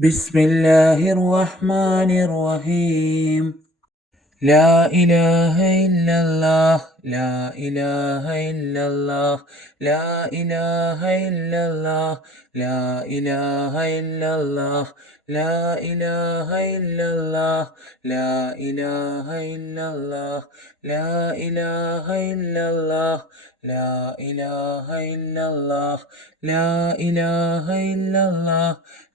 بسم الله الرحمن الرحيم. لا إله إلا الله لا إله إلا الله لا إله إلا الله لا إله إلا الله لا إله إلا الله لا إله إلا الله لا إله إلا الله لا إله إلا الله لا إله إلا الله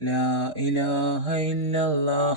لا إله إلا الله.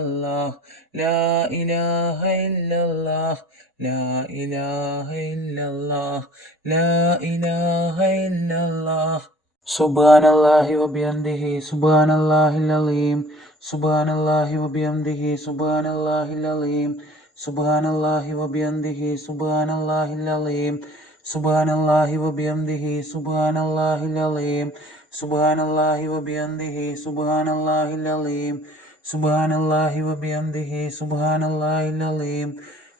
illallah La ilahe illallah La ilahe illallah La ilahe illallah സുബാനല്ലാഹി വബിയന്തിഹി സുബാനല്ലാഹിൽ അലീം സുബാനല്ലാഹി വബിയന്തിഹി സുബാനല്ലാഹിൽ അലീം സുബാനല്ലാഹി വബിയന്തിഹി സുബാനല്ലാഹിൽ അലീം സുബാനല്ലാഹി വബിയന്തിഹി സുബാനല്ലാഹിൽ അലീം സുബാനല്ലാഹി വബിയന്തിഹി സുബാനല്ലാഹിൽ അലീം സുബാനല്ലാഹി വബിയംദിഹി സുബാനല്ലാഹിൽ അലീം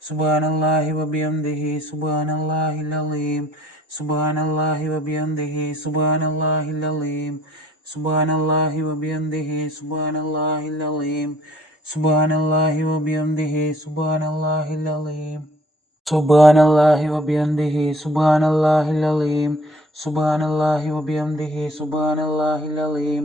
സുബാനല്ലാഹി വബിയംദിഹി സുബാനല്ലാഹിൽ അലീം സുബാനല്ലാഹി വബിയംദിഹി സുബാനല്ലാഹിൽ അലീം സുബാനല്ലാഹി വബിയംദിഹി സുബാനല്ലാഹിൽ അലീം സുബാനല്ലാഹി വബിയംദിഹി സുബാനല്ലാഹിൽ അലീം സുബാനല്ലാഹി വബിയംദിഹി സുബാനല്ലാഹിൽ അലീം സുബാനല്ലാഹി വബിയംദിഹി സുബാനല്ലാഹിൽ അലീം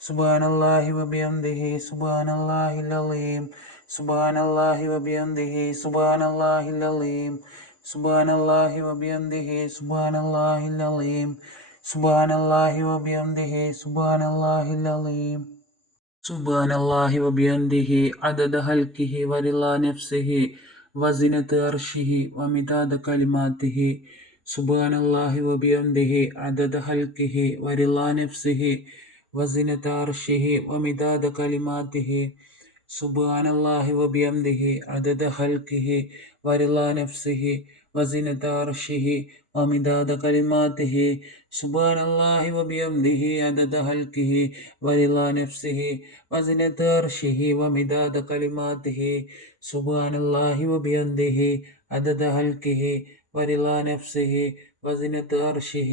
സുബാനല്ലാഹി വബിയംദിഹി സുബാനല്ലാഹിൽ അലീം സുബാനല്ലാഹി വബിയംദിഹി സുബാനല്ലാഹിൽ അലീം സുബാനല്ലാഹി വബിയംദിഹി സുബാനല്ലാഹിൽ അലീം സുബാനല്ലാഹി വബിയംദിഹി സുബാനല്ലാഹിൽ അലീം. സുബാനല്ലാഹി വബിയംദിഹി അദദ ഹൽക്കിഹി വരില്ല നഫ്സിഹി വസിനത്ത് അർഷിഹി വമിതാദ കലിമാത്തിഹി. സുബാനല്ലാഹി വബിയംദിഹി അദദ ഹൽക്കിഹി വരില്ല നഫ്സിഹി وبحمده وزنة عرشه ومداد كلماته سبحان الله وبحمده عدد خلقه ورضا نفسه وزنة عرشه ومداد كلماته سبحان الله وبحمده عدد خلقه ورضا نفسه وزنة عرشه ومداد كلماته سبحان الله وبحمده عدد خلقه ورضا نفسه وزنة عرشه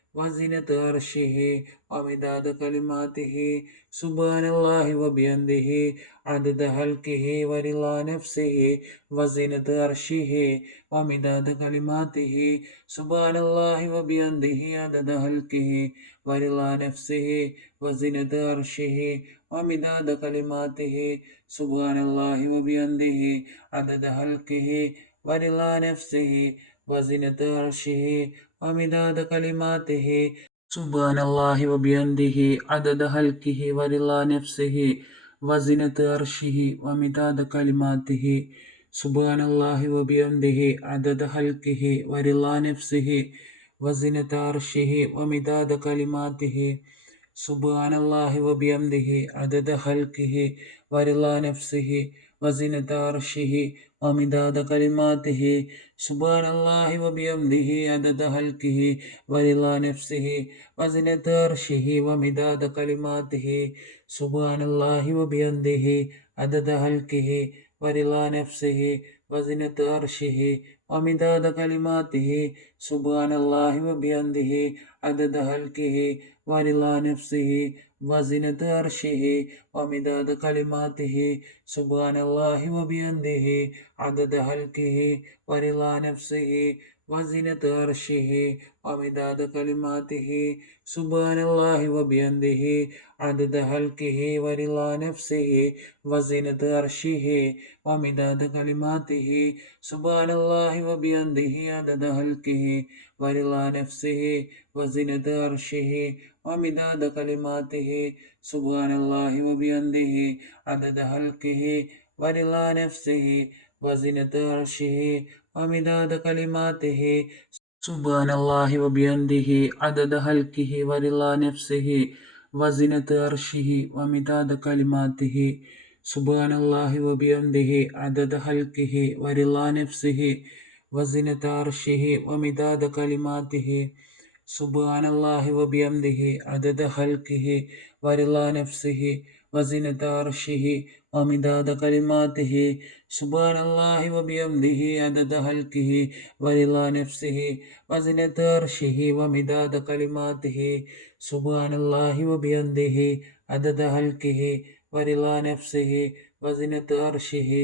وزنة عرشه ومداد كلماته سبحان الله وبحمده عدد خلقه ورضا نفسه وزنة عرشه ومداد كلماته سبحان الله وبحمده عدد خلقه ورضا نفسه وزنة عرشه ومداد كلماته سبحان الله وبحمده عدد خلقه ورضا نفسه وزنة عرشه ومداد كلماته سبحان الله وبحمده عدد خلقه ورضا نفسه وزنة عرشه ومداد كلماته سبحان الله وبحمده عدد خلقه ورضا نفسه وزنة عرشه ومداد كلماته سبحان الله وبحمده عدد خلقه ورضا نفسه وزنة عرشه ومداد كلماته سبحان الله وبحمده عدد خلقه ورضا نفسه وزنة عرشه ومداد كلماته سبحان الله وبحمده عدد خلقه ورضا نفسه وزنة عرشه ومداد كلماته سبحان الله وبحمده عدد خلقه ورضا نفسه وزنة عرشه ومداد كلماته. سبحان الله وبحمده. عدد خلقه ورضا نفسه وزنة عرشه ومداد كلماته. سبحان الله وبحمده. عدد خلقه ورضا نفسه وزنة عرشه ومداد كلماته. سبحان الله وبحمده. عدد خلقه ورضا نفسه وزنة عرشه ومداد كلماته سبحان الله وبحمده عدد خلقه ورضا نفسه وزنة عرشه ومداد كلماته سبحان الله وبحمده عدد خلقه ورضا نفسه وزنة عرشه ومداد كلماته سبحان الله وبحمده عدد خلقه ورضا نفسه وزنة عرشه ومداد كلماته സുബാനല്ലാഹി വബിയംദിഹി അദദ ഹൽക്കിഹി വരിലാ നഫ്സിഹി വസിനത വമിദാദ കലിമാതിഹി സുബാനല്ലാഹി വബിയംദിഹി അദദ ഹൽക്കിഹി വരിലാ നഫ്സിഹി വമിദാദ കലിമാതിഹി സുബാനല്ലാഹി വബിയംദിഹി അദദ ഹൽക്കിഹി വരിലാ നഫ്സിഹി അർഷിഹി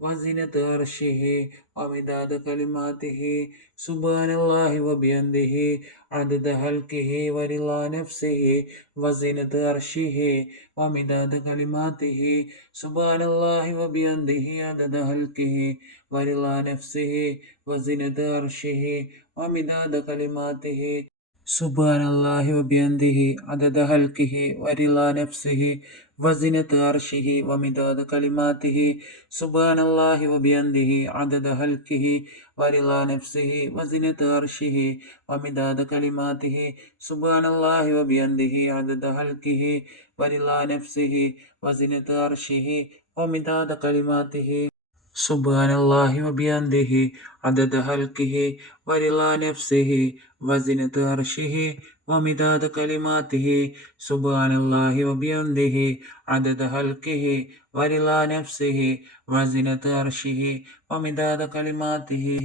وزنة عرشه ومداد كلماته سبحان الله وبحمده عدد خلقه ورضا نفسه وزنة عرشه ومداد كلماته سبحان الله وبحمده عدد خلقه ورضا نفسه وزنة عرشه ومداد كلماته سبحان الله وبحمده عدد خلقه ورضا نفسه وزنة عرشه ومداد كلماته سبحان الله وبحمده عدد خلقه ورضا نفسه وزنة عرشه ومداد كلماته سبحان الله وبحمده عدد خلقه ورضا نفسه وزنة عرشه ومداد كلماته സുബാൻ അള്ളാഹി വബിയാന്തിഹി അതദ് ഹൽക്കിഹി വരില നഫ്സിഹി വസിനത്ത് അർഷിഹി വമിതാദ് കലിമാത്തിഹി സുബാൻ അള്ളാഹി വബിയാന്തിഹി അതദ് ഹൽക്കിഹി വരില നഫ്സിഹി വസിനത്ത് അർഷിഹി വമിതാദ് കലിമാത്തിഹി.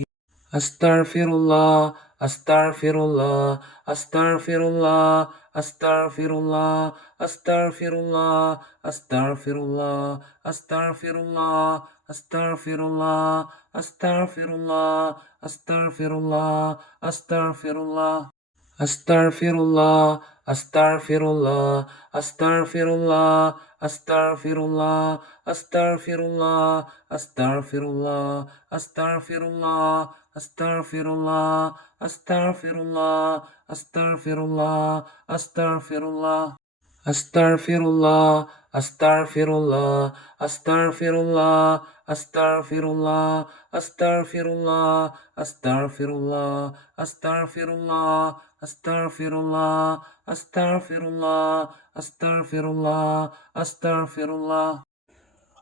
അസ്തഗ്ഫിറുല്ലാഹ് Astaghfirullah, astaghfirullah, astaghfirullah, astaghfirullah, astaghfirullah, astaghfirullah, astaghfirullah, astaghfirullah, astaghfirullah, astaghfirullah. Astaghfirullah, astaghfirullah, astaghfirullah, astaghfirullah, astaghfirullah, astaghfirullah, astaghfirullah, Astaghfirullah, astaghfirullah, astaghfirullah, astaghfirullah. Astaghfirullah, astaghfirullah, astaghfirullah, astaghfirullah, astaghfirullah, astaghfirullah, astaghfirullah, astaghfirullah, astaghfirullah, astaghfirullah, astaghfirullah.